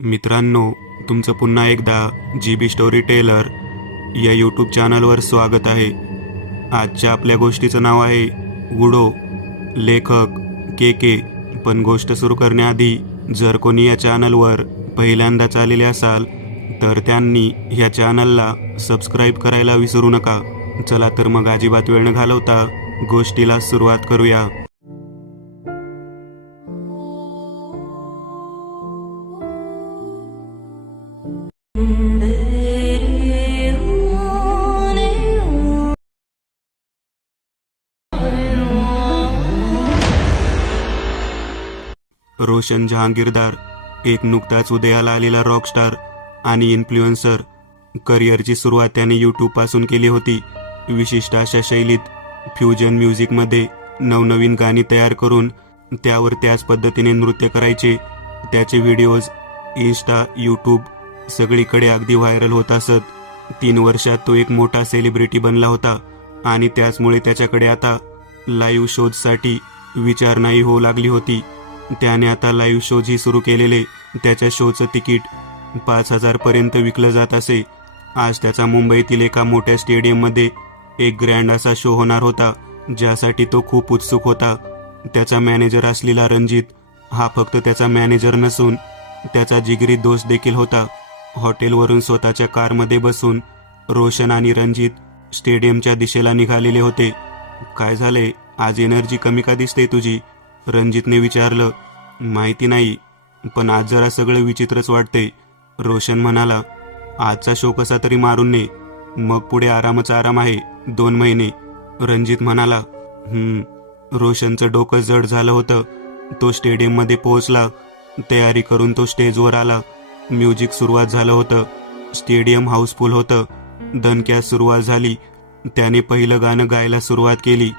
मित्रांनो, तुमचं पुन्हा एकदा GB स्टोरी टेलर या यूट्यूब चॅनलवर स्वागत आहे. आजच्या आपल्या गोष्टीचं नाव आहे वुडो. लेखक के. पण गोष्ट सुरू करण्याआधी जर कोणी या चॅनलवर पहिल्यांदाच आलेले असाल तर त्यांनी ह्या चॅनलला सबस्क्राईब करायला विसरू नका. चला तर मग अजिबात वेळ न घालवता गोष्टीला सुरुवात करूया. रोशन जहांगीरदार एक नुकताच उदयाला आलेला रॉकस्टार आणि इन्फ्लुएन्सर. करिअरची सुरुवात त्याने यूट्यूबपासून केली होती. विशिष्ट अशा शैलीत फ्युजन म्युझिकमध्ये नवनवीन गाणी तयार करून त्यावर त्याच पद्धतीने नृत्य करायचे. त्याचे व्हिडिओज इन्स्टा, यूट्यूब सगळीकडे अगदी व्हायरल होत असत. 3 वर्षात तो एक मोठा सेलिब्रिटी बनला होता आणि त्याचमुळे त्याच्याकडे आता लाईव्ह शोजसाठी विचारणाही होऊ लागली होती. त्याने आता लाईव्ह शोजही सुरू केलेले. त्याच्या शोचं तिकीट 5,000 पर्यंत विकलं जात असे. आज त्याचा मुंबईतील एका मोठ्या स्टेडियममध्ये एक ग्रँड असा शो होणार होता, ज्यासाठी तो खूप उत्सुक होता. त्याचा मॅनेजर असलेला रणजित हा फक्त त्याचा मॅनेजर नसून त्याचा जिगरी दोस्त देखील होता. हॉटेलवरून स्वतःच्या कारमध्ये बसून रोशन आणि रणजित स्टेडियमच्या दिशेला निघालेले होते. काय झाले, आज एनर्जी कमी का दिसते तुझी? रणजितने विचारलं. माहिती नाही, पण आज जरा सगळं विचित्रच वाटते, रोशन म्हणाला. आजचा शो कसा तरी मारून ने, मग पुढे आरामच आराम आहे 2 महिने, रणजित म्हणाला. रोशनचं डोकं जड झालं होतं. तो स्टेडियममध्ये पोहोचला. तयारी करून तो स्टेजवर आला. म्युझिक सुरुवात झालं होतं. स्टेडियम हाऊसफुल होतं. दणक्यात सुरुवात झाली. त्याने पहिलं गाणं गायला सुरुवात केली.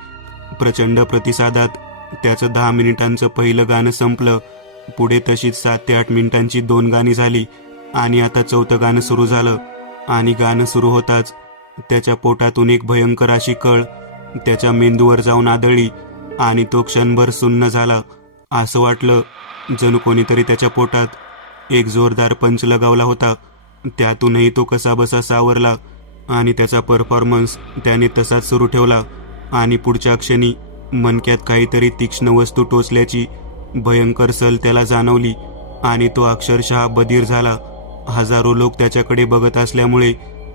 प्रचंड प्रतिसादात त्याचं 10 मिनिटांचं पहिलं गाणं संपलं. पुढे तशीच 7 ते 8 मिनिटांची 2 गाणी झाली आणि आता 4थं गाणं सुरू झालं. आणि गाणं सुरू होताच त्याच्या पोटातून एक भयंकर अशी कळ त्याच्या मेंदूवर जाऊन आदळली आणि तो क्षणभर सुन्न झाला. असं वाटलं जणू कोणीतरी त्याच्या पोटात एक जोरदार पंच लगावला होता. त्यातूनही तो कसाबसा सावरला आणि त्याचा परफॉर्मन्स त्याने तसाच सुरू ठेवला. आणि पुढच्या क्षणी मणक्यात काहीतरी तीक्ष्ण वस्तू टोचल्याची भयंकर सल त्याला जाणवली आणि तो अक्षरशः बधीर झाला. हजारो लोक त्याच्याकडे बघत असल्यामुळे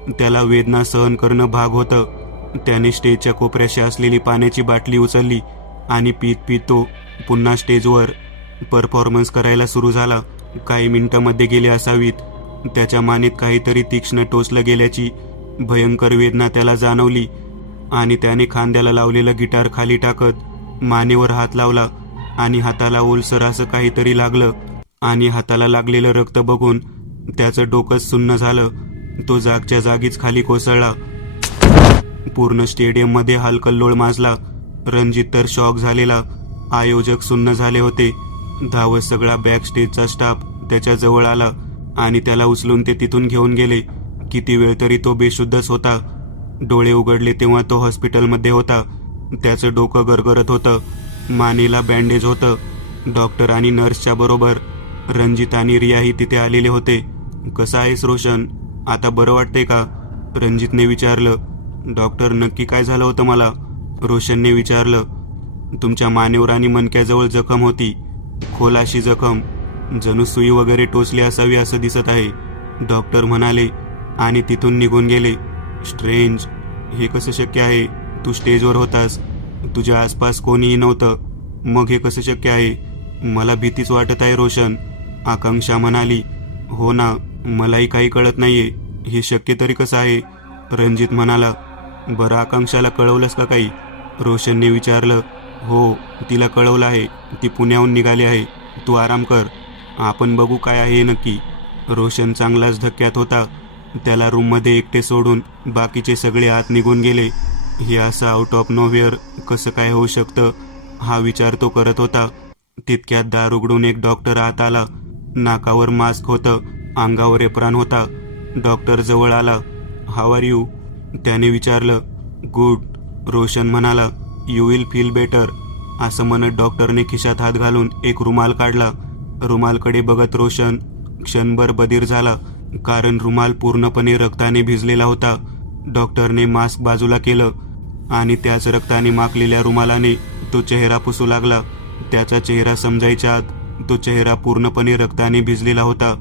त्याला वेदना सहन करणं भाग होतं. त्याने स्टेजच्या कोपऱ्याशी असलेली पाण्याची बाटली उचलली आणि पीत तो पुन्हा स्टेजवर परफॉर्मन्स करायला सुरू झाला. काही मिनिटांमध्ये गेले असावीत. त्याच्या मानेत काहीतरी तीक्ष्ण टोचलं गेल्याची भयंकर वेदना त्याला जाणवली आणि त्याने खांद्याला लावलेलं गिटार खाली टाकत मानेवर हात लावला आणि हाताला ओलसर असं काहीतरी लागलं आणि हाताला लागलेलं रक्त बघून त्याचं डोकंच सुन्न झालं. तो जागच्या जागीच खाली कोसळला. पूर्ण स्टेडियममध्ये हलकल्लोळ माजला. रणजित तर शॉक झालेला. आयोजक सुन्न झाले होते. धावत सगळा बॅक स्टेजचा स्टाफ त्याच्या जवळ आला आणि त्याला उचलून ते तिथून घेऊन गेले. किती वेळ तरी तो बेशुद्धच होता. डोळे उघडले तेव्हा तो हॉस्पिटलमध्ये होता. त्याचं डोकं गरगरत होतं. मानेला बँडेज होतं. डॉक्टर आणि नर्सच्या बरोबर रणजित आणि रियाही तिथे आलेले होते. कसा आहेस रोशन? आता बरं वाटते का? रणजितने विचारलं. डॉक्टर, नक्की काय झालं होतं मला? रोशनने विचारलं. तुमच्या मानेवर आणि मणक्याजवळ जखम होती. खोलाशी जखम, जणू सुई वगैरे टोचली असावी असं दिसत आहे, डॉक्टर म्हणाले आणि तिथून निघून गेले. स्ट्रेंज, हे कसं शक्य आहे? तू स्टेजवर होतास, तुझ्या आसपास कोणीही नव्हतं, मग हे कसं शक्य आहे? मला भीतीच वाटत आहे रोशन, आकांक्षा म्हणाली. हो ना, मलाही काही कळत नाहीये, हे शक्य तरी कसं आहे? रणजित म्हणाला. बरं, आकांक्षाला कळवलंस का काही? रोशनने विचारलं. हो, तिला कळवलं आहे. ती पुण्याहून निघाली आहे. तू आराम कर, आपण बघू काय आहे नक्की. रोशन चांगलाच धक्क्यात होता. त्याला रूममध्ये एकटे सोडून बाकीचे सगळे आत निघून गेले. हे असं आउट ऑफ नोव्हेअर कसं काय होऊ शकतं, हा विचार तो करत होता. तितक्यात दार उघडून एक डॉक्टर आत आला. नाकावर मास्क होतं, अंगावर एप्रान होता. डॉक्टर जवळ आला. How are you? त्याने विचारलं. गुड, रोशन म्हणाला. यू विल फील बेटर, असं म्हणत डॉक्टरने खिशात हात घालून एक रुमाल काढला. रुमालकडे बघत रोशन क्षणभर बधीर झाला, कारण रुमाल पूर्णपणे रक्ताने भिजलेला होता. डॉक्टरने मास्क बाजूला केलं आणि त्याच रक्ताने माखलेल्या रुमालाने तो चेहरा पुसू लागला. त्याचा चेहरा समजायच्या आत तो चेहरा पूर्णपणे रक्ताने भिजलेला होता.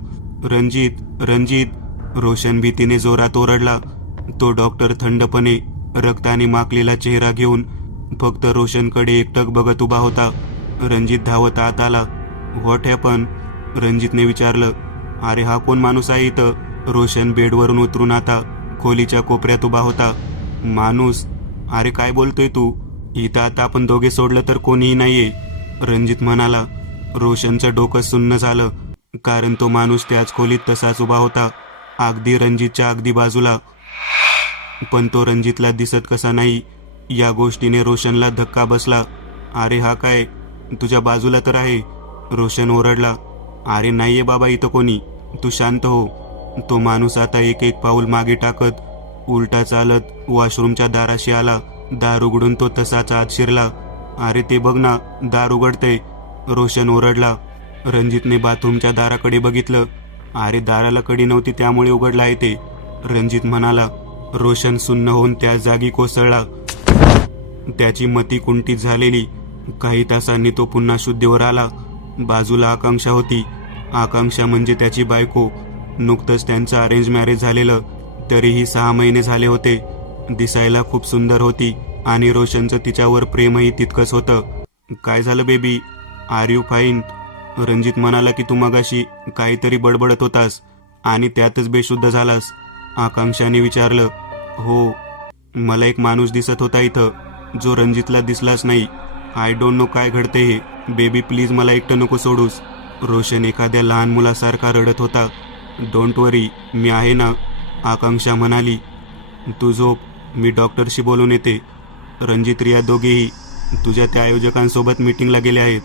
रणजित, रणजित, रोशन भीतीने जोरात ओरडला. तो डॉक्टर थंडपणे रक्ताने माखलेला चेहरा घेऊन फक्त रोशनकडे एकटक बघत उभा होता. रणजित धावत आत आला. What happen? रणजितने विचारलं. अरे हा कोण माणूस आहे इथं? रोशन बेडवरून उतरून आता खोलीच्या कोपऱ्यात उभा होता. माणूस? अरे काय बोलतोय तू? इथं आता आपण दोघे सोडलं तर कोणीही नाहीये, रणजित म्हणाला. रोशनचं डोकं सुन्न झालं, कारण तो माणूस त्याच खोलीत तसाच उभा होता, अगदी रणजितच्या अगदी बाजूला. पण तो रणजितला दिसत कसा नाही या गोष्टीने रोशनला धक्का बसला. अरे हा काय? तुझ्या बाजूला तर आहे, रोशन ओरडला. अरे नाहीये बाबा इथं कोणी, तू शांत हो. तो माणूस आता एक एक पाऊल मागे टाकत उलटा चालत वॉशरूमच्या दाराशी आला. दार उघडून तो तसाच आत शिरला. अरे ते बघ ना, दार उघडतंय, रोशन ओरडला. रणजितने बाथरूमच्या दाराकडे बघितलं. अरे दाराला कडी नव्हती त्यामुळे उघडला आहे ते, रणजित म्हणाला. रोशन सुन्न होऊन त्या जागी कोसळला. त्याची मती कुंठित झालेली. काही तासांनी तो पुन्हा शुद्धीवर आला. बाजूला आकांक्षा होती. आकांक्षा म्हणजे त्याची बायको. नुकतंच त्यांचं अरेंज मॅरेज झालेलं, तरीही 6 महिने झाले होते. दिसायला खूप सुंदर होती आणि रोशनचं तिच्यावर प्रेमही तितकंच होतं. काय झालं baby, are you fine? Ranjit म्हणाला की तू मगाशी काहीतरी बडबडत होतास आणि त्यातच बेशुद्ध झालास, आकांक्षाने विचारलं. हो, मला एक माणूस दिसत होता इथं जो रणजितला दिसलाच नाही. आय डोंट नो काय घडते हे. बेबी प्लीज मला एकटं नको सोडूस. रोशन एखाद्या लहान मुलासारखा रडत होता. डोंट वरी, मी आहे ना, आकांक्षा म्हणाली. तू झोप, मी डॉक्टरशी बोलून येते. रणजित, रिया दोघेही तुझ्या त्या आयोजकांसोबत मीटिंगला गेले आहेत.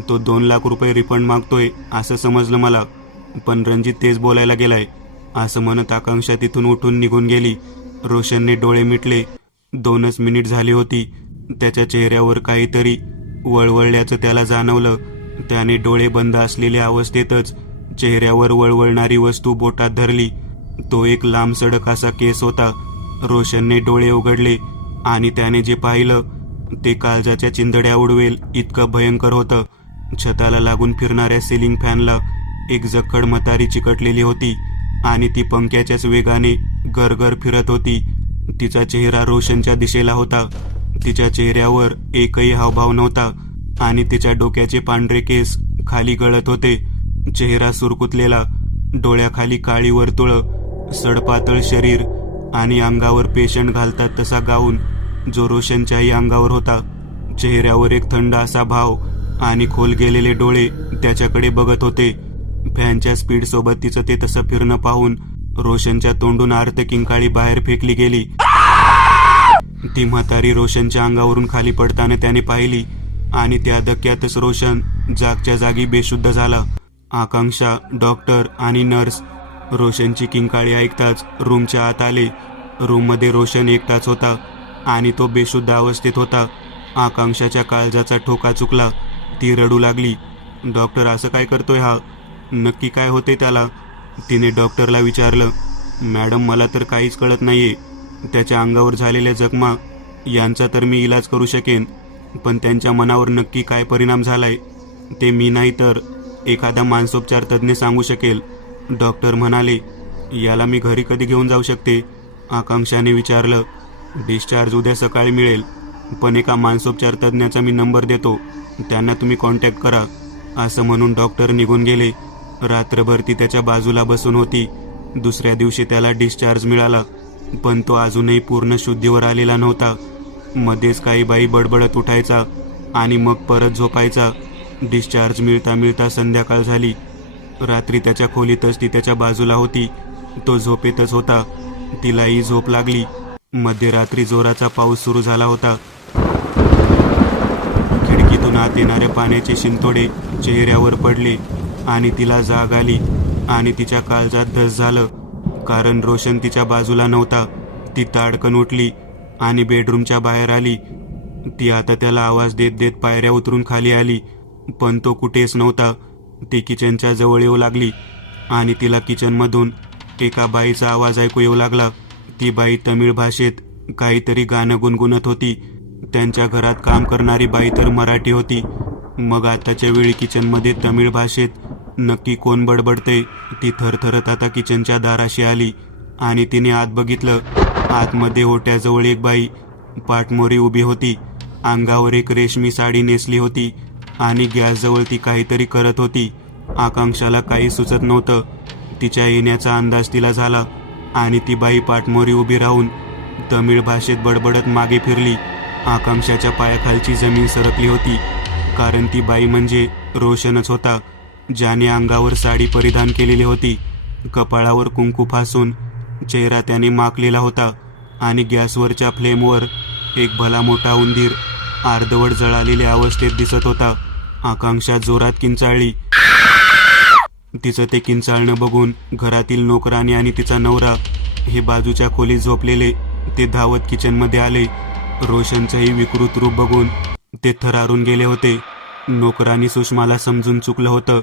तो 2 लाख रुपये रिफंड मागतोय असं समजलं मला, पण रणजित तेच बोलायला गेलाय, असं म्हणत आकांक्षा तिथून उठून निघून गेली. रोशनने डोळे मिटले. 2च मिनिट झाली होती. त्याच्या चेहऱ्यावर काहीतरी वळवळल्याचं त्याला जाणवलं. त्याने डोळे बंद असलेल्या अवस्थेतच चेहऱ्यावर वळवळणारी वस्तू बोटात धरली. तो एक लांब सडक असा केस होता. रोशनने डोळे उघडले आणि त्याने जे पाहिलं ते काळजाच्या चिंधड्या उडवेल इतकं भयंकर होतं. छताला लागून फिरणाऱ्या सिलिंग फॅनला एक जखड म्हातारी चिकटलेली होती आणि ती पंख्याच्याच वेगाने गरगर फिरत होती. तिचा चेहरा रोशनच्या दिशेला होता. तिच्या चेहऱ्यावर एकही हावभाव नव्हता आणि तिच्या डोक्याचे पांढरे केस खाली गळत होते. चेहरा सुरकुतलेला, डोळ्याखाली काळी वर्तुळं, सडपातळ शरीर आणि अंगावर पेशंट घालतात तसा गाऊन जो रोशनच्याही अंगावर होता. चेहऱ्यावर एक थंड असा भाव आणि खोल गेलेले डोळे त्याच्याकडे बघत होते. फॅनच्या स्पीडसोबत तिचं ते तसं फिरणं पाहून रोशनच्या तोंडून आर्त किंकाळी बाहेर फेकली गेली. ती म्हातारी रोशनच्या अंगावरून खाली पडताना त्याने पाहिली आणि त्या धक्क्यातच रोशन जागच्या जागी बेशुद्ध झाला. आकांक्षा, डॉक्टर आणि नर्स रोशनची किंकाळी ऐकताच रूमच्या आत आले. रूममध्ये रोशन एकटाच होता आणि तो बेशुद्ध अवस्थेत होता. आकांक्षाच्या काळजाचा ठोका चुकला. ती रडू लागली. डॉक्टर, असं काय करतोय हा? नक्की काय होते त्याला? तिने डॉक्टरला विचारलं. मॅडम, मला तर काहीच कळत नाहीये. त्याच्या अंगावर झालेल्या जखमा यांचा तर मी इलाज करू शकेन, पण त्यांच्या मनावर नक्की काय परिणाम झालाय ते मी नाही तर एखादा मानसोपचार तज्ज्ञ सांगू शकेल, डॉक्टर म्हणाले. याला मी घरी कधी घेऊन जाऊ शकते? आकांक्षाने विचारलं. डिस्चार्ज उद्या सकाळी मिळेल, पण एका मानसोपचार तज्ज्ञाचा मी नंबर देतो, त्यांना तुम्ही कॉन्टॅक्ट करा, असं म्हणून डॉक्टर निघून गेले. रात्रभर ती त्याच्या बाजूला बसून होती. दुसऱ्या दिवशी त्याला डिस्चार्ज मिळाला, पण तो अजूनही पूर्ण शुद्धीवर आलेला नव्हता. मध्येच काही बाई बडबडत उठायचा आणि मग परत झोपायचा. डिस्चार्ज मिळता मिळता संध्याकाळ झाली. रात्री त्याच्या खोलीतच ती त्याच्या बाजूला होती. तो झोपेतच होता. तिलाही झोप लागली. मध्यरात्री जोराचा पाऊस सुरू झाला होता. खिडकीतून आत येणाऱ्या पाण्याचे शिंतोडे चेहऱ्यावर पडले आणि तिला जाग आली आणि तिच्या काळजात धस झालं, कारण रोशन तिच्या बाजूला नव्हता. ती ताडकन उठली आणि बेडरूमच्या बाहेर आली. ती आता त्याला आवाज देत देत पायऱ्या उतरून खाली आली, पण तो कुठेच नव्हता. ती किचनच्या जवळ येऊ लागली. आणि तिला किचनमधून एका बाईचा आवाज ऐकू येऊ लागला. ती बाई तमिळ भाषेत काहीतरी गाणं गुणगुणत होती. त्यांच्या घरात काम करणारी बाई तर मराठी होती. मग आताच्या वेळी किचनमध्ये तमिळ भाषेत नक्की कोण बडबडते? ती थरथरत आता किचनच्या दाराशी आली आणि तिने आत बघितलं. आतमध्ये ओट्याजवळ एक बाई पाठमोरी उभी होती. अंगावर एक रेशमी साडी नेसली होती आणि गॅसजवळ ती काहीतरी करत होती. आकांक्षाला काही सुचत नव्हतं. तिच्या येण्याचा अंदाज तिला झाला आणि ती बाई पाठमोरी उभी राहून तमिळ भाषेत बडबडत मागे फिरली. आकांक्षाच्या पायाखालची जमीन सरकली होती, कारण ती बाई म्हणजे रोशनच होता, ज्याने अंगावर साडी परिधान केलेली होती. कपाळावर कुंकू फासून चेहरा त्याने माखलेला होता आणि गॅसवरच्या फ्लेमवर एक भला मोठा उंदीर अर्धवट जळालेल्या अवस्थेत दिसत होता. आकांक्षा जोरात किंचाळली. तिचं ते किंचाळणं बघून घरातील नोकरानी आणि तिचा नवरा हे बाजूच्या खोलीत झोपलेले ते धावत किचनमध्ये आले. रोशनचंही विकृत रूप बघून ते थरारून गेले होते. नोकरांनी सुषमाला समजून चुकलं होतं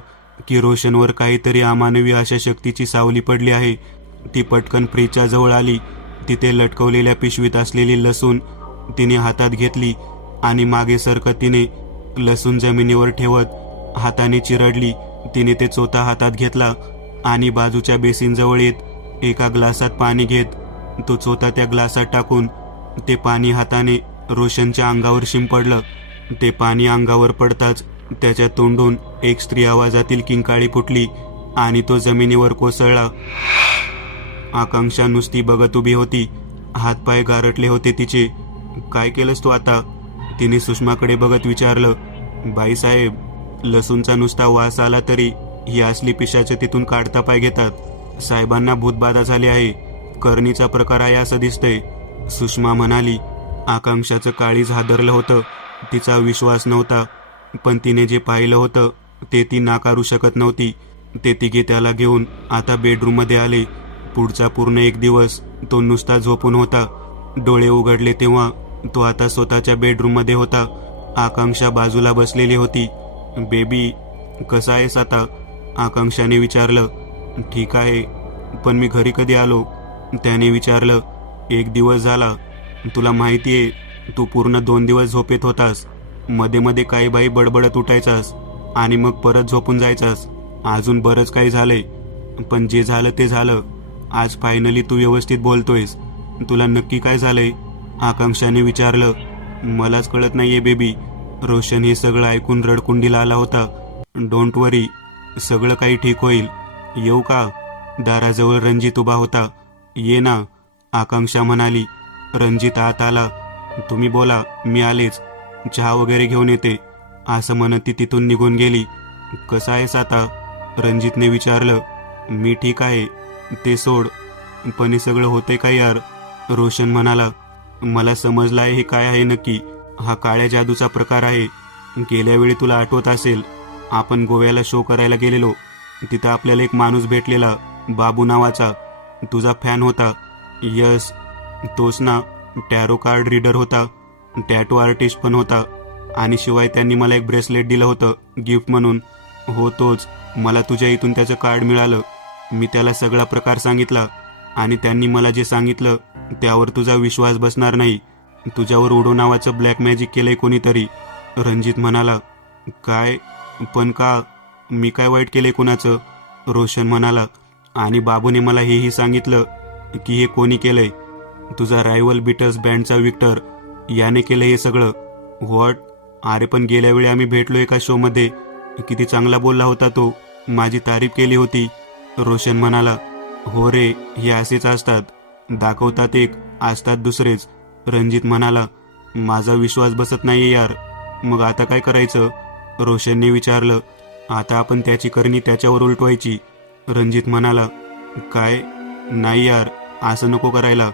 की रोशनवर काहीतरी अमानवी अशा शक्तीची सावली पडली आहे. ती पटकन फ्रीजच्या जवळ आली. तिथे लटकवलेल्या पिशवीत असलेली लसूण तिने हातात घेतली आणि मागे सरकत तिने लसूण जमिनीवर ठेवत हाताने चिरडली. तिने ते चोथा हातात घेतला आणि बाजूच्या बेसिनजवळ येत एका ग्लासात पाणी घेत तो चोथा त्या ग्लासात टाकून ते पाणी हाताने रोशनच्या अंगावर शिंपडलं. ते पाणी अंगावर पडताच त्याच्या तोंडून एक स्त्री आवाजातील किंकाळी फुटली आणि तो जमिनीवर कोसळला. आकांक्षा नुसती बघत उभी होती. हातपाय गारटले होते तिचे. काय केलंस तू आता? तिने सुषमाकडे बघत विचारलं. बाईसाहेब, लसूणचा नुसता वास आला तरी ही असली पिशाचं तिथून काढता पाय घेतात. साहेबांना भूतबाधा झाली आहे. करणीचा प्रकार आहे असं दिसतंय, सुषमा म्हणाली. आकांक्षाचं काळीज हादरलं होतं. तिचा विश्वास नव्हता, पण तिने जे पाहिलं होतं ते ती नाकारू शकत नव्हती. ते तिघे त्याला घेऊन आता बेडरूममध्ये आले. पुढचा पूर्ण एक दिवस तो नुसता झोपून होता. डोळे उघडले तेव्हा तो आता स्वतःच्या बेडरूममध्ये होता. आकांक्षा बाजूला बसलेली होती. बेबी, कसा आहेस आता? आकांक्षाने विचारलं. ठीक आहे, पण मी घरी कधी आलो? त्याने विचारलं. 1 दिवस झाला. तुला माहितीये, तू पूर्ण 2 दिवस झोपेत होतास. मध्ये मध्ये काही बाई बडबडत उठायचास आणि मग परत झोपून जायचास. अजून बरंच काही झालंय, पण जे झालं ते झालं. आज फायनली तू व्यवस्थित बोलतोयस. तुला नक्की काय झालंय? आकांक्षाने विचारलं. मलाच कळत नाहीये बेबी. रोशन हे सगळं ऐकून रडकुंडीला आला होता. डोंट वरी, सगळं काही ठीक होईल. येऊ का? दाराजवळ रणजित उभा होता. ये ना, आकांक्षा म्हणाली. रणजित आत आला. तुम्ही बोला, मी आलेच. चहा वगैरे घेऊन येते, असं म्हणत ती तिथून निघून गेली. कसा आहेस आता? रणजितने विचारलं. मी ठीक आहे, ते सोड. पण हे सगळं होतंय का यार? रोशन म्हणाला. मला समजलं आहे हे काय आहे नक्की. हा काळ्या जादूचा प्रकार आहे. गेल्या वेळी तुला आठवत असेल, आपण गोव्याला शो करायला गेलेलो. तिथं आपल्याला एक माणूस भेटलेला, बाबू नावाचा. तुझा फॅन होता. यस, तोच ना. टॅरो कार्ड रीडर होता, टॅटू आर्टिस्ट पण होता, आणि शिवाय त्यांनी मला एक ब्रेसलेट दिलं होतं गिफ्ट म्हणून. हो, तोच. मला तुझ्या इथून त्याचं कार्ड मिळालं. मी त्याला सगळा प्रकार सांगितला आणि त्यांनी मला जे सांगितलं त्यावर तुझा विश्वास बसणार नाही. तुझ्यावर उडो नावाचं ब्लॅक मॅजिक केलंय कोणीतरी. रणजित म्हणाला. काय? पण का? मी काय वाईट केलंय कुणाचं? रोशन म्हणाला. आणि बाबूने मला हेही सांगितलं की हे कोणी केलंय. तुझा रायव्हल बीटल्स बँडचा विक्टर, याने केलं हे सगळं. व्हॉट? अरे पण गेल्या वेळी आम्ही भेटलो एका शोमध्ये. किती चांगला बोलला होता तो. माझी तारीफ केली होती. रोशन म्हणाला. हो रे, हे असेच असतात. दाखवतात एक, असतात दुसरेच. रणजित म्हणाला. माझा विश्वास बसत नाहीये यार. मग आता काय करायचं? रोशनने विचारलं. आता आपण त्याची करणी त्याच्यावर उलटवायची. रणजित म्हणाला. काय? नाही यार, असं नको करायला.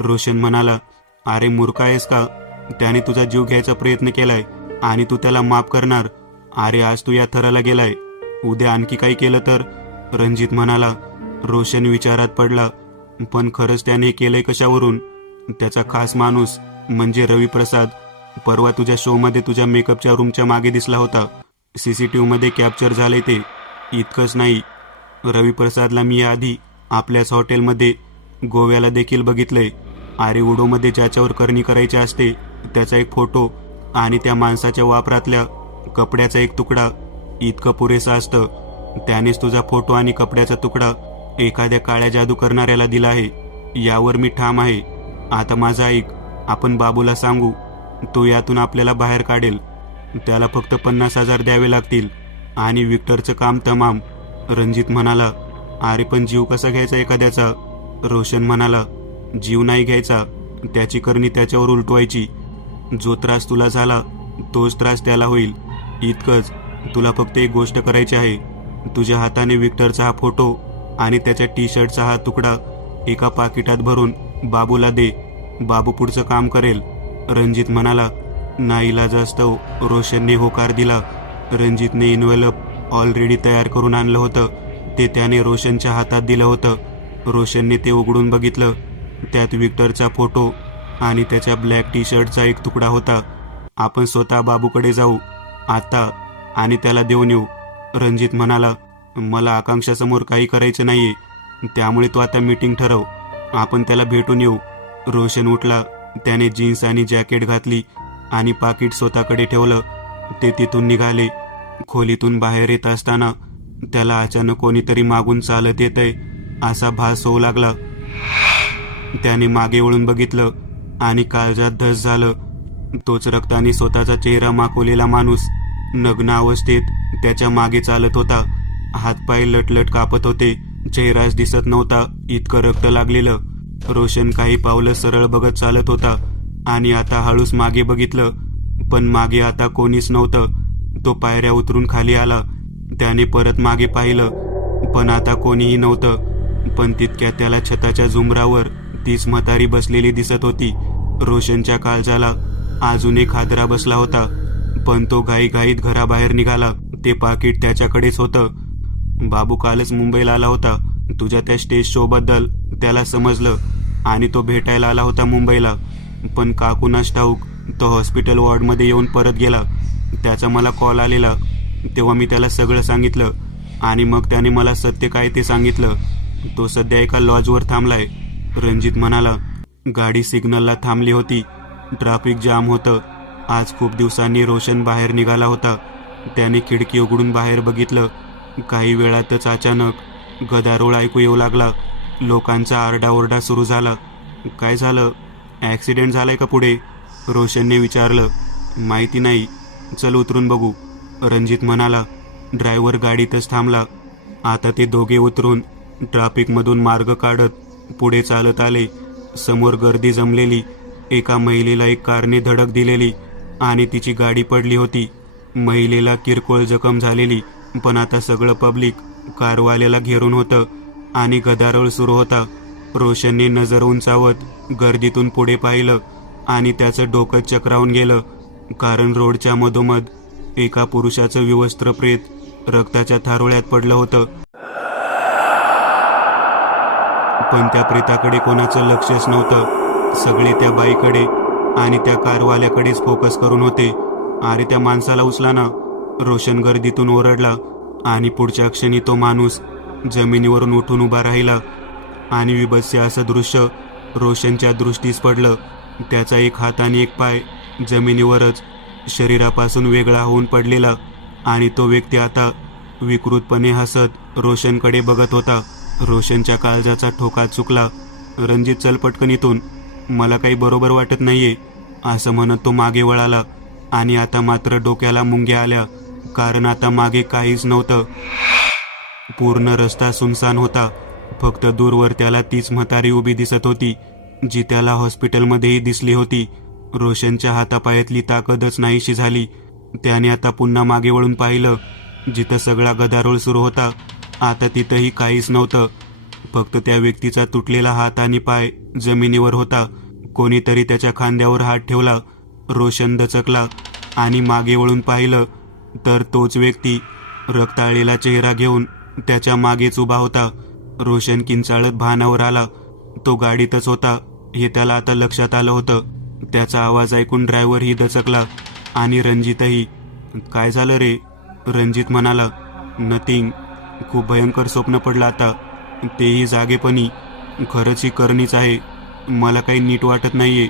रोशन म्हणाला. अरे मूर्ख आहेस का? त्याने तुझा जीव घ्यायचा प्रयत्न केलाय आणि तू त्याला माफ करणार? अरे आज तू या थराला गेलाय, उद्या आणखी काही केलं तर? रणजित म्हणाला. रोशन विचारात पडला. पण खरंच त्याने केलंय कशावरून? त्याचा खास माणूस म्हणजे रवी प्रसाद परवा तुझ्या शोमध्ये तुझ्या मेकअपच्या रूमच्या मागे दिसला होता. CCTV मध्ये कॅप्चर झाले ते. इतकंच नाही, रविप्रसादला मी आधी आपल्याच हॉटेलमध्ये गोव्याला देखील बघितलंय. अरे उडोमध्ये ज्याच्यावर करणी करायची असते त्याचा एक फोटो आणि त्या माणसाच्या वापरातल्या कपड्याचा एक तुकडा इतकं पुरेसं असतं. त्यानेच तुझा फोटो आणि कपड्याचा तुकडा एखाद्या काळ्या जादू करणाऱ्याला दिला आहे, यावर मी ठाम आहे. आता माझं ऐक, आपण बाबूला सांगू, तो यातून आपल्याला बाहेर काढेल. त्याला फक्त 50,000 द्यावे लागतील आणि विक्टरचं काम तमाम. रणजित म्हणाला. अरे पण जीव कसा घ्यायचा एखाद्याचा? रोशन म्हणाला. जीव नाही घ्यायचा, त्याची करणी त्याच्यावर उलटवायची. जो त्रास तुला झाला तोच त्रास त्याला होईल, इतकंच. तुला फक्त एक गोष्ट करायची आहे. तुझ्या हाताने विक्टरचा हा फोटो आणि त्याच्या टी शर्टचा हा तुकडा एका पाकिटात भरून बाबूला दे. बाबू पुढचं काम करेल. रणजित म्हणाला. नाईलाजास्तव रोशनने होकार दिला. रणजितने इन्व्हलप ऑलरेडी तयार करून आणलं होतं, ते त्याने रोशनच्या हातात दिलं होतं. रोशनने ते उघडून बघितलं. त्यात विक्टरचा फोटो आणि त्याच्या ब्लॅक टी शर्टचा एक तुकडा होता. आपण स्वतः बाबूकडे जाऊ आता आणि त्याला देऊन येऊ. रणजित म्हणाला. मला आकांक्षासमोर काही करायचं नाहीये, त्यामुळे तू आता मीटिंग ठरव, आपण त्याला भेटून येऊ. रोशन उठला. त्याने जीन्स आणि जॅकेट घातली आणि पाकिट स्वतःकडे ठेवलं. ते तिथून निघाले. खोलीतून बाहेर येत असताना त्याला अचानक कोणीतरी मागून चालत येतंय असा भास होऊ लागला. त्याने मागे वळून बघितलं आणि काळजात धस झालं. तोच रक्ताने स्वतःचा चेहरा माखवलेला माणूस नग्न अवस्थेत त्याच्या मागे चालत होता. हातपाय लटलट कापत होते. चेहराच दिसत नव्हता, इतकं रक्त लागलेलं. रोशन काही पावलं सरळ बघत चालत होता आणि आता हळूच मागे बघितलं, पण मागे आता कोणीच नव्हतं. तो पायऱ्या उतरून खाली आला. त्याने परत मागे पाहिलं, पण आता कोणीही नव्हतं. पण तितक्यात त्याला छताच्या झुमरावर तीच म्हातारी बसलेली दिसत होती. रोशनच्या काळजाला अजून एक हादरा बसला होता, पण तो घाईघाईत घराबाहेर निघाला. ते पाकिट त्याच्याकडेच होतं. बाबू कालच मुंबईला आला होता. तुझ्या त्या स्टेज शो बद्दल त्याला समजलं आणि तो भेटायला आला होता मुंबईला. पण का कुणास ठाऊक तो हॉस्पिटल वॉर्डमध्ये येऊन परत गेला. त्याचा मला कॉल आलेला, तेव्हा मी त्याला सगळं सांगितलं आणि मग त्याने मला सत्य काय ते सांगितलं. तो सध्या एका लॉजवर थांबलाय. रणजित म्हणाला. गाडी सिग्नलला थांबली होती. ट्रॅफिक जाम होतं. आज खूप दिवसांनी रोशन बाहेर निघाला होता. त्याने खिडकी उघडून बाहेर बघितलं. काही वेळातच अचानक गदारोळ ऐकू येऊ लागला. लोकांचा आरडाओरडा सुरू झाला. काय झालं? ॲक्सिडेंट झालाय का पुढे? रोशनने विचारलं. माहिती नाही, चल उतरून बघू, रणजित म्हणाला. ड्रायव्हर गाडीतच थांबला. आता ते दोघे उतरून ट्रॅफिकमधून मार्ग काढत पुढे चालत आले. समोर गर्दी जमलेली. एका महिलेला एक कारने धडक दिलेली आणि तिची गाडी पडली होती. महिलेला किरकोळ जखम झालेली, पण आता सगळं पब्लिक कारवाल्याला घेरून होतं आणि गदारोळ सुरू होता. रोशनने नजर उंचावत गर्दीतून पुढे पाहिलं आणि त्याचं डोकं चक्रावून गेलं, कारण रोडच्या मधोमध एका पुरुषाचं विवस्त्र प्रेत रक्ताच्या थारोळ्यात पडलं होतं. पण त्या प्रेताकडे कोणाचं लक्षच नव्हतं. सगळे त्या बाईकडे आणि त्या कारवाल्याकडेच फोकस करून होते. अरे त्या माणसाला उचला ना, रोशन गर्दीतून ओरडला आणि पुढच्या क्षणी तो माणूस जमिनीवरून उठून उभा राहिला आणि विभत्स असं दृश्य रोशनच्या दृष्टीस पडलं. त्याचा एक हात आणि एक पाय जमिनीवरच शरीरापासून वेगळा होऊन पडलेला आणि तो व्यक्ती आता विकृतपणे हसत रोशनकडे बघत होता. रोशनच्या काळजाचा ठोका चुकला. रणजित, चल पटकन इथून, मला काही बरोबर वाटत नाहीये, असं म्हणत तो मागे वळाला आणि आता मात्र डोक्याला मुंग्या आल्या, कारण आता मागे काहीच नव्हतं. पूर्ण रस्ता सुनसान होता. फक्त दूरवर त्याला तीच म्हातारी उभी दिसत होती, जी त्याला हॉस्पिटलमध्येही दिसली होती. रोशनच्या हातापायातली ताकदच नाहीशी झाली. त्याने आता पुन्हा मागे वळून पाहिलं. जिथं सगळा गदारोळ सुरू होता, आता तिथंही काहीच नव्हतं. फक्त त्या व्यक्तीचा तुटलेला हात आणि पाय जमिनीवर होता. कोणीतरी त्याच्या खांद्यावर हात ठेवला. रोशन दचकला आणि मागे वळून पाहिलं तर तोच व्यक्ती रक्ताळलेला चेहरा घेऊन त्याच्या मागेच उभा होता. रोशन किंचाळत भानावर आला. तो गाडीतच होता हे त्याला आता लक्षात आलं होतं. त्याचा आवाज ऐकून ड्रायव्हरही दचकला आणि रणजितही. काय झालं रे? रणजित म्हणाला. नथिंग. खूप भयंकर स्वप्न पडलं आता, तेही जागेपणी. खरंच ही करणीच आहे. मला काही नीट वाटत नाहीये.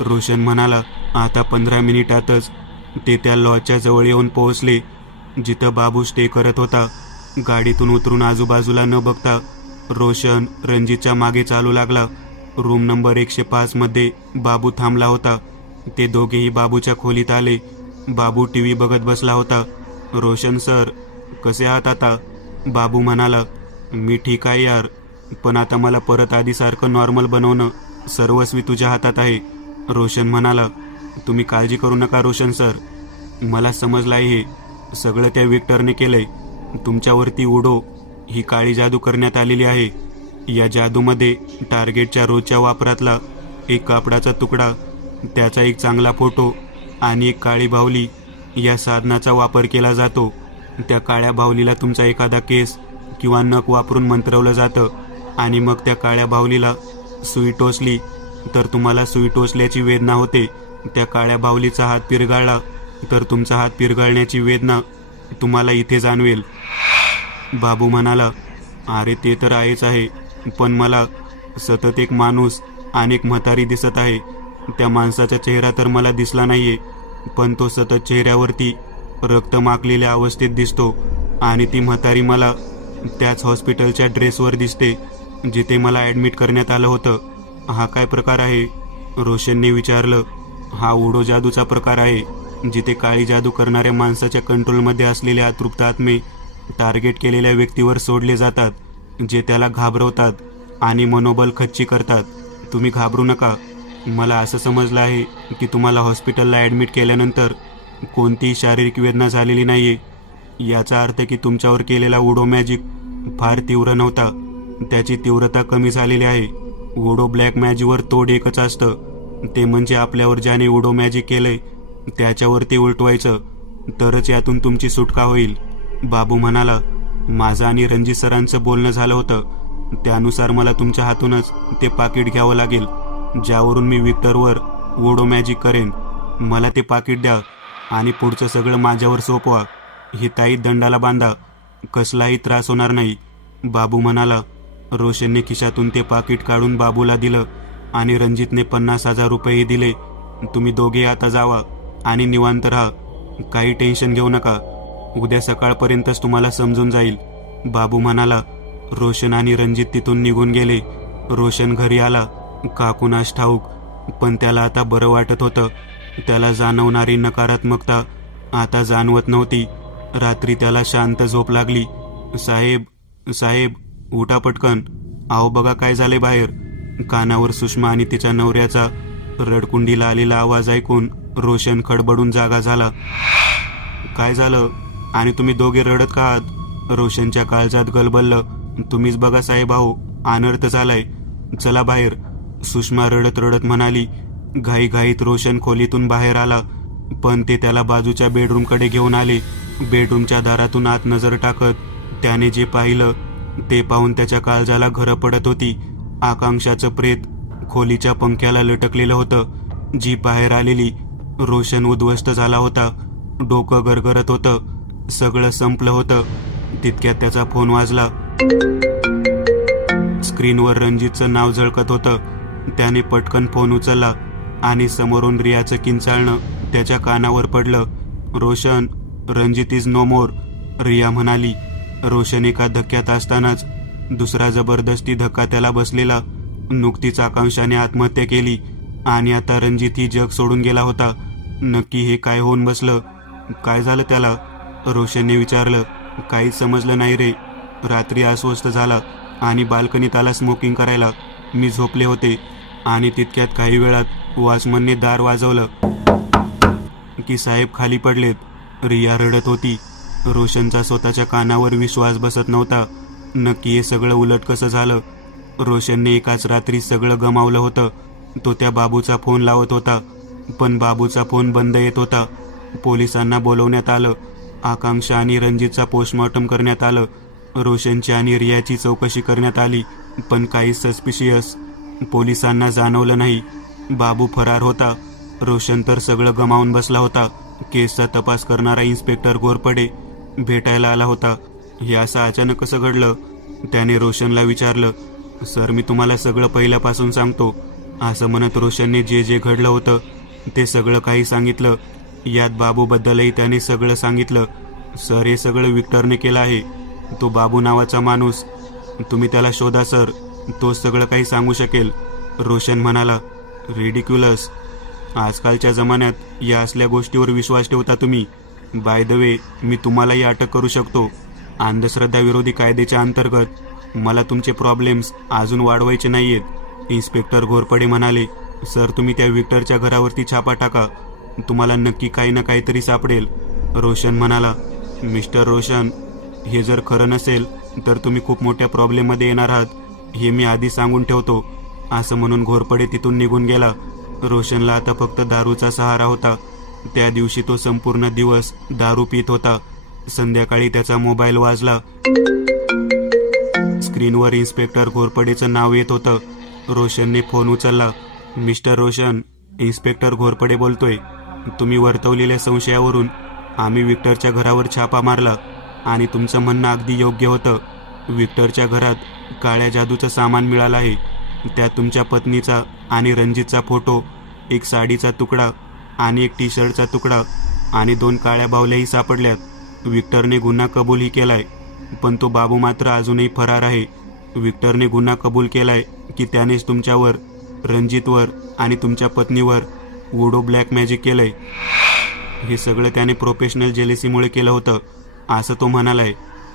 रोशन म्हणाला. आता 15 मिनिटातच ते त्या लॉजच्या जवळ येऊन पोहोचले जिथं बाबू स्टे करत होता. गाडीतून उतरून आजूबाजूला न बघता रोशन रणजितच्या मागे चालू लागला. रूम नंबर 105 मध्ये बाबू थांबला होता. ते दोघेही बाबूच्या खोलीत आले. बाबू टीव्ही बघत बसला होता. रोशन सर, कसे आहात आता? बाबू म्हणाला. मी ठीक आहे यार, पण आता मला परत आधीसारखं नॉर्मल बनवणं सर्वस्वी तुझ्या हातात आहे. रोशन म्हणाला. तुम्ही काळजी करू नका रोशन सर, मला समजलं आहे हे सगळं त्या विक्टरने केलंय. तुमच्यावरती उडो ही काळी जादू करण्यात आलेली आहे. या जादूमध्ये टार्गेटच्या रोजच्या वापरातला एक कापडाचा तुकडा, त्याचा एक चांगला फोटो आणि एक काळी बाहुली या साधनाचा वापर केला जातो. त्या काळ्या बाहुलीला तुमचा एखादा केस किंवा नख वापरून मंत्रवलं जातं आणि मग त्या काळ्या बाहुलीला सुई टोचली तर तुम्हाला सुई टोचल्याची वेदना होते. त्या काळ्या बाहुलीचा हात पिरगाळला तर तुमचा हात पिरगाळण्याची वेदना तुम्हाला इथे जाणवेल. बाबू म्हणाला. अरे ते तर आहेच आहे, पण मला सतत एक माणूस आणि एक म्हातारी दिसत आहे. त्या माणसाचा चेहरा तर मला दिसला नाहीये, पण तो सतत चेहऱ्यावरती रक्त माखलेल्या अवस्थेत दिसतो. आणि ती म्हातारी मला त्याच हॉस्पिटलच्या ड्रेसवर दिसते जिथे मला ॲडमिट करण्यात आलं होतं. हा काय प्रकार आहे? रोशनने विचारलं. हा उडो जादूचा प्रकार आहे, जिथे काळी जादू करणाऱ्या माणसाच्या कंट्रोलमध्ये असलेले अतृप्त आत्मे टार्गेट केलेल्या व्यक्तीवर सोडले जातात, जे त्याला घाबरवतात आणि मनोबल खच्ची करतात. तुम्ही घाबरू नका. मला असं समजलं आहे की तुम्हाला हॉस्पिटलला ॲडमिट केल्यानंतर कोणतीही शारीरिक वेदना झालेली नाहीये. याचा अर्थ की तुमच्यावर केलेला उडो मॅजिक फार तीव्र नव्हता, त्याची तीव्रता कमी झालेली आहे. उडो ब्लॅक मॅजिकवर तोड एकच असतं, ते म्हणजे आपल्यावर ज्याने उडो मॅजिक केलंय त्याच्यावर ते उलटवायचं, तरच यातून तुमची सुटका होईल. बाबू म्हणाला. माझं आणि रणजित सरांचं बोलणं झालं होतं, त्यानुसार मला तुमच्या हातूनच ते पाकिट घ्यावं लागेल ज्यावरून मी विक्टरवर उडो मॅजिक करेन. मला ते पाकिट द्या आणि पुढचं सगळं माझ्यावर सोपवा. हिताई दंडाला बांधा, कसलाही त्रास होणार नाही. बाबू म्हणाला. रोशनने खिशातून ते पाकिट काढून बाबूला दिलं आणि रणजितने 50,000 रुपयेही दिले. तुम्ही दोघे आता जावा आणि निवांत राहा. काही टेन्शन घेऊ नका. उद्या सकाळपर्यंतच तुम्हाला समजून जाईल. बाबू म्हणाला. रोशन आणि रणजित तिथून निघून गेले. रोशन घरी आला. का कुणास ठाऊक, पण त्याला आता बरं वाटत होतं. त्याला जाणवणारी नकारात्मकता आता जाणवत नव्हती. रात्री त्याला शांत झोप लागली. साहेब, साहेब, उठा पटकन. आहो बघा काय झाले बाहेर. कानावर सुषमा आणि तिच्या नवऱ्याचा रडकुंडीला आलेला आवाज ऐकून रोशन खडबडून जागा झाला. काय झालं आणि तुम्ही दोघे रडत का आहात? रोशनच्या काळजात गलबललं. तुम्हीच बघा साहेब, आहो अनर्थ झालाय, चला बाहेर. सुषमा रडत रडत म्हणाली. घाईघाईत रोशन खोलीतून बाहेर आला, पण ते त्याला बाजूच्या बेडरूमकडे घेऊन आले. बेडरूमच्या दारातून आत नजर टाकत त्याने जे पाहिलं ते पाहून त्याच्या काळजाला घरं पडत होती. आकांक्षाचं प्रेत खोलीच्या पंख्याला लटकलेलं होतं. जी बाहेर आलेली. रोशन उद्ध्वस्त झाला होता. डोकं गरगरत होतं. सगळं संपलं होतं. तितक्यात त्याचा फोन वाजला. स्क्रीनवर रणजितचं नाव झळकत होतं. त्याने पटकन फोन उचलला आणि समोरून रियाचं किंचाळणं त्याच्या कानावर पडलं. रोशन, रणजित इज नो मोर, रिया म्हणाली. रोशन एका धक्क्यात असतानाच दुसरा जबरदस्ती धक्का त्याला बसलेला. नुकतीच आकांक्षाने आत्महत्या केली आणि आता रणजित ही जग सोडून गेला होता. नक्की हे काय होऊन बसलं? काय झालं त्याला? रोशनने विचारलं. काहीच समजलं नाही रे. रात्री अस्वस्थ झाला आणि बाल्कनीत आला स्मोकिंग करायला. मी झोपले होते आणि तितक्यात काही वेळात वॉचमनने दार वाजवलं की साहेब खाली पडलेत. रिया रडत होती. रोशनचा स्वतःच्या कानावर विश्वास बसत नव्हता. नक्की हे सगळं उलट कसं झालं? रोशनने एकाच रात्री सगळं गमावलं होतं. तो त्या बाबूचा फोन लावत होता, पण बाबूचा फोन बंद येत होता. पोलिसांना बोलवण्यात आलं. आकांक्षा आणि रणजितचा पोस्टमॉर्टम करण्यात आलं. रोशनची आणि रियाची चौकशी करण्यात आली, पण काही सस्पिशियस पोलिसांना जाणवलं नाही. बाबू फरार होता. रोशन तर सगळं गमावून बसला होता. केसचा तपास करणारा इन्स्पेक्टर घोरपडे भेटायला आला होता. हे असं अचानक कसं घडलं? त्याने रोशनला विचारलं. सर, मी तुम्हाला सगळं पहिल्यापासून सांगतो, असं म्हणत रोशनने जे जे घडलं होतं ते सगळं काही सांगितलं. यात बाबूबद्दलही त्याने सगळं सांगितलं. सर, हे सगळं विक्टरने केलं आहे. तो बाबू नावाचा माणूस, तुम्ही त्याला शोधा सर, तो सगळं काही सांगू शकेल. रोशन म्हणाला. रिडिक्युलस. आजकालच्या जमान्यात या असल्या गोष्टीवर विश्वास ठेवता तुम्ही? बाय द वे, मी तुम्हालाही अटक करू शकतो. अंधश्रद्धा विरोधी कायद्याच्या अंतर्गत मला तुमचे प्रॉब्लेम्स अजून वाढवायचे नाहीयेत. इन्स्पेक्टर घोरपडे म्हणाले. सर, तुम्ही त्या विक्टरच्या घरावरती छापा टाका, तुम्हाला नक्की काही ना काहीतरी सापडेल. रोशन म्हणाला. मिस्टर रोशन, हे जर खरं नसेल तर तुम्ही खूप मोठ्या प्रॉब्लेममध्ये येणार आहात, हे मी आधी सांगून ठेवतो. असं म्हणून घोरपडे तिथून निघून गेला. रोशनला आता फक्त दारूचा सहारा होता. त्या दिवशी तो संपूर्ण दिवस दारू पित होता. संध्याकाळी त्याचा मोबाईल वाजला. स्क्रीनवर इन्स्पेक्टर घोरपडेचं नाव येत होतं. रोशनने फोन उचलला. मिस्टर रोशन, इन्स्पेक्टर घोरपडे बोलतोय. तुम्ही वर्तवलेल्या संशयावरून आम्ही विक्टरच्या घरावर छापा मारला आणि तुमचं म्हणणं अगदी योग्य होतं. विक्टरच्या घरात काळ्या जादूचं सामान मिळालं आहे. त्यात तुमच्या पत्नीचा आणि रणजितचा फोटो, एक साडीचा तुकडा आणि एक टी शर्टचा तुकडा आणि 2 काळ्या बावल्याही सापडल्यात. विक्टरने गुन्हा कबूलही केलाय, पण तो बाबू मात्र अजूनही फरार आहे. विक्टरने गुन्हा कबूल केलाय की त्यानेच तुमच्यावर, रणजितवर आणि तुमच्या पत्नीवर वुडो ब्लॅक मॅजिक केलंय. हे सगळं त्याने प्रोफेशनल जेलेसीमुळे केलं होतं, असं तो म्हणालाय.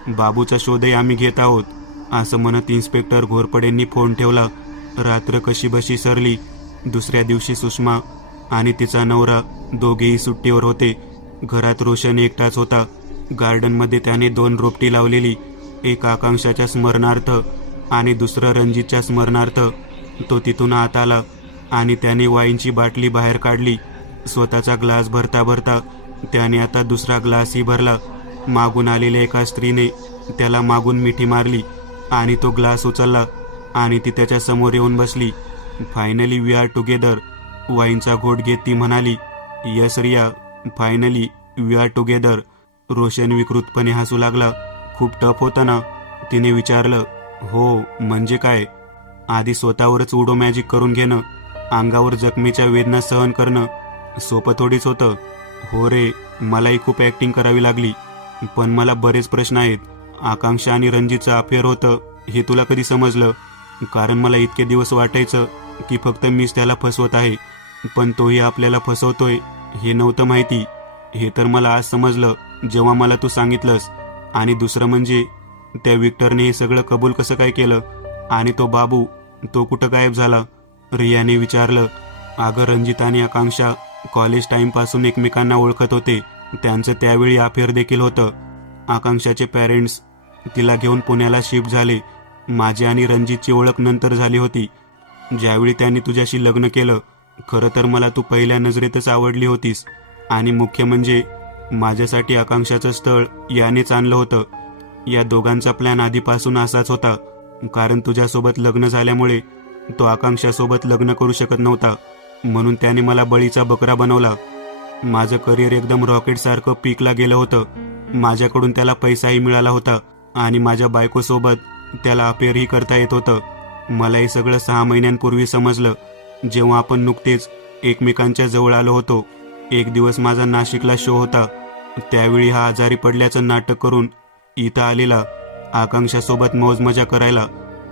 बाबूचा शोधही आम्ही घेत आहोत. असं म्हणत इन्स्पेक्टर घोरपडेंनी फोन ठेवला. रात्र कशी बशी सरली. दुसऱ्या दिवशी सुषमा आणि तिचा नवरा दोघेही सुट्टीवर होते. घरात रोशन एकटाच होता. गार्डनमध्ये त्याने 2 रोपटी लावलेली, एक आकांक्षाच्या स्मरणार्थ आणि दुसरं रणजितच्या स्मरणार्थ. तो तिथून आत आला आणि त्याने वाईनची बाटली बाहेर काढली. स्वतःचा ग्लास भरता भरता त्याने आता दुसरा ग्लासही भरला. मागून आलेल्या एका स्त्रीने त्याला मागून मिठी मारली आणि तो ग्लास उचलला आणि ती त्याच्या समोर येऊन बसली. Finally we are together. वाईनचा घोट घेत ती म्हणाली. Yes Riya, finally we are together. Roshan विकृतपणे हसू लागला. खूप टफ होतं ना? तिने विचारलं. हो, म्हणजे काय? आधी स्वतःवरच उडो मॅजिक करून घेणं, अंगावर जखमेच्या वेदना सहन करणं सोपं थोडीच होतं. हो रे, मलाही खूप ॲक्टिंग करावी लागली. पण मला बरेच प्रश्न आहेत. आकांक्षा आणि रणजितचं अफेअर होतं हे तुला कधी समजलं? कारण मला इतके दिवस वाटायचं की फक्त मीच त्याला फसवत आहे, पण तोही आपल्याला फसवतोय हे नव्हतं माहिती. हे तर मला आज समजलं जेव्हा मला तू सांगितलंस. आणि दुसरं म्हणजे त्या विक्टरने हे सगळं कबूल कसं काय केलं? आणि तो बाबू, तो कुठं गायब झाला? रियाने विचारलं. अगं, रणजित आणि आकांक्षा कॉलेज टाईमपासून एकमेकांना ओळखत होते. त्यांचं त्यावेळी अफेअर देखील होतं. आकांक्षाचे पॅरेंट्स तिला घेऊन पुण्याला शिफ्ट झाले. माझी आणि रणजितची ओळख नंतर झाली होती, ज्यावेळी त्यांनी तुझ्याशी लग्न केलं. खरं तर मला तू पहिल्या नजरेतच आवडली होतीस. आणि मुख्य म्हणजे माझ्यासाठी आकांक्षाचं स्थळ यानेच आणलं होतं. या दोघांचा प्लॅन आधीपासून असाच होता, कारण तुझ्यासोबत लग्न झाल्यामुळे तो आकांक्षासोबत लग्न करू शकत नव्हता, म्हणून त्याने मला बळीचा बकरा बनवला. माझं करिअर एकदम रॉकेटसारखं पीकला गेलं होतं. माझ्याकडून त्याला पैसाही मिळाला होता आणि माझ्या बायकोसोबत त्याला अफेअरही करता येत होतं. मला हे सगळं 6 महिन्यांपूर्वी समजलं, जेव्हा आपण नुकतेच एकमेकांच्या जवळ आलो होतो. एक दिवस माझा नाशिकला शो होता. त्यावेळी हा आजारी पडल्याचं नाटक करून इथं आलेला, आकांक्षासोबत मौज मजा करायला.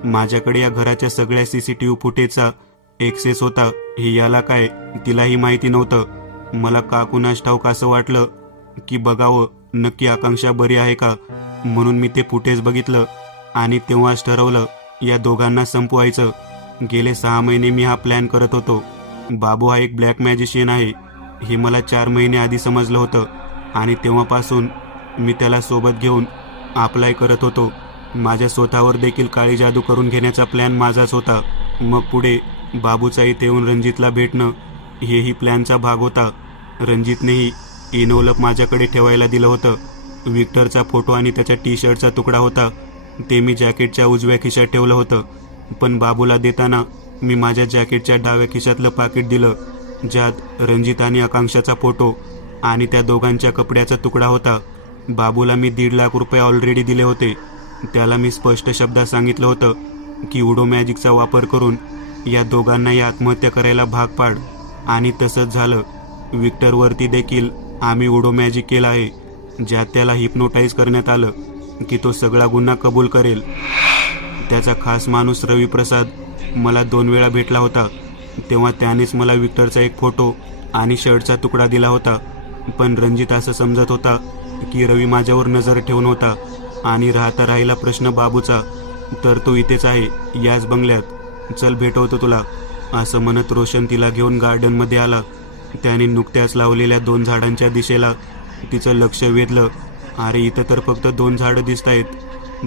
माझ्याकडे या घराच्या सगळ्या CCTV फुटेजचा एक्सेस होता. हे याला काय, तिलाही माहिती नव्हतं. मला का कुणास ठाऊक असं वाटलं की बघावं नक्की आकांक्षा बरी आहे का, म्हणून मी ते फुटेज बघितलं आणि तेव्हाच ठरवलं या दोघांना संपवायचं. गेले 6 महिने मी हा प्लॅन करत होतो. बाबू हा एक ब्लॅक मॅजिशियन आहे हे मला 4 महिने आधी समजलं होतं आणि तेव्हापासून मी त्याला सोबत घेऊन अप्लाय करत होतो. माझ्या स्वतःवर देखील काळी जादू करून घेण्याचा प्लॅन माझाच होता. मग पुढे बाबूचा इथे येऊन रणजितला भेटणं हेही प्लॅनचा भाग होता. रणजितनेही इनोलप माझ्याकडे ठेवायला दिलं होतं. विक्टरचा फोटो आणि त्याच्या टी शर्टचा तुकडा होता, ते मी जॅकेटच्या उजव्या खिशात ठेवलं होतं. पण बाबूला देताना मी माझ्या जॅकेटच्या डाव्या खिशातलं पाकिट दिलं, ज्यात रणजित आणि आकांक्षाचा फोटो आणि त्या दोघांच्या कपड्याचा तुकडा होता. बाबूला मी 1.5 लाख रुपये ऑलरेडी दिले होते. त्याला मी स्पष्ट शब्दात सांगितलं होतं की उडो मॅजिकचा वापर करून या दोघांनाही आत्महत्या करायला भाग पाड. आणि तसंच झालं. विक्टरवरती देखील आम्ही उडो मॅजिक केला आहे, ज्यात त्याला हिप्नोटाईज करण्यात आलं की तो सगळा गुन्हा कबूल करेल. त्याचा खास माणूस रवी प्रसाद मला 2 वेळा भेटला होता. तेव्हा त्यानेच मला विक्टरचा एक फोटो आणि शर्टचा तुकडा दिला होता. पण रणजित असं समजत होता की रवी माझ्यावर नजर ठेवून होता. आणि राहिला प्रश्न बाबूचा, तर तो इथेच आहे, याच बंगल्यात. चल भेटवतो तुला, असं म्हणत रोशन तिला घेऊन गार्डनमध्ये आला. त्याने नुकत्याच लावलेल्या 2 झाडांच्या दिशेला तिचं लक्ष वेधलं. अरे इथं तर फक्त 2 झाडं दिसत आहेत,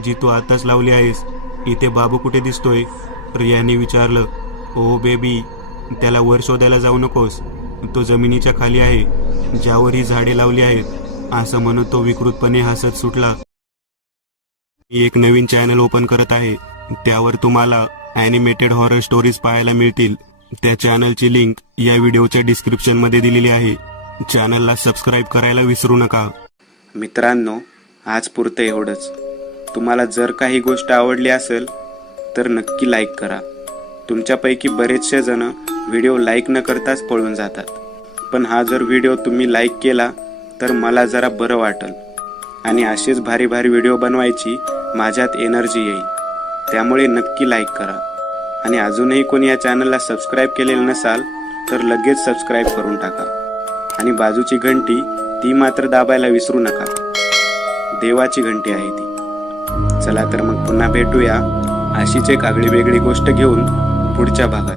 जी तू आताच लावली आहेस. इथे बाबू कुठे दिसतोय? रियाने विचारलं. ओ बेबी, त्याला वर शोधायला जाऊ नकोस, तो जमिनीच्या खाली आहे, ज्यावर ही झाडे लावली आहेत, असं म्हणत तो विकृतपणे हसत सुटला. मी एक नवीन चॅनल ओपन करत आहे, त्यावर तुम्हाला ॲनिमेटेड हॉरर स्टोरीज पाहायला मिळतील. त्या चॅनलची लिंक या व्हिडिओच्या डिस्क्रिप्शनमध्ये दिलेली आहे. चॅनलला सबस्क्राईब करायला विसरू नका. मित्रांनो, आज पुरतं एवढंच. तुम्हाला जर काही गोष्ट आवडली असेल तर नक्की लाईक करा. तुमच्यापैकी बरेचसे जण व्हिडिओ लाईक न करताच पळून जातात. पण हा जर व्हिडिओ तुम्ही लाईक केला तर मला जरा बरं वाटेल आणि असेच भारी भारी व्हिडिओ बनवायची माझ्यात एनर्जी येईल. त्यामुळे नक्की लाईक करा. आणि अजूनही कोणी या चॅनलला सबस्क्राईब केलेलं नसाल तर लगेच सबस्क्राईब करून टाका. आणि बाजूची घंटी ती मात्र दाबायला विसरू नका. देवाची घंटी आहे ती. चला तर मग पुन्हा भेटूया अशीच एक आगळी वेगळी गोष्ट घेऊन पुढच्या भागात.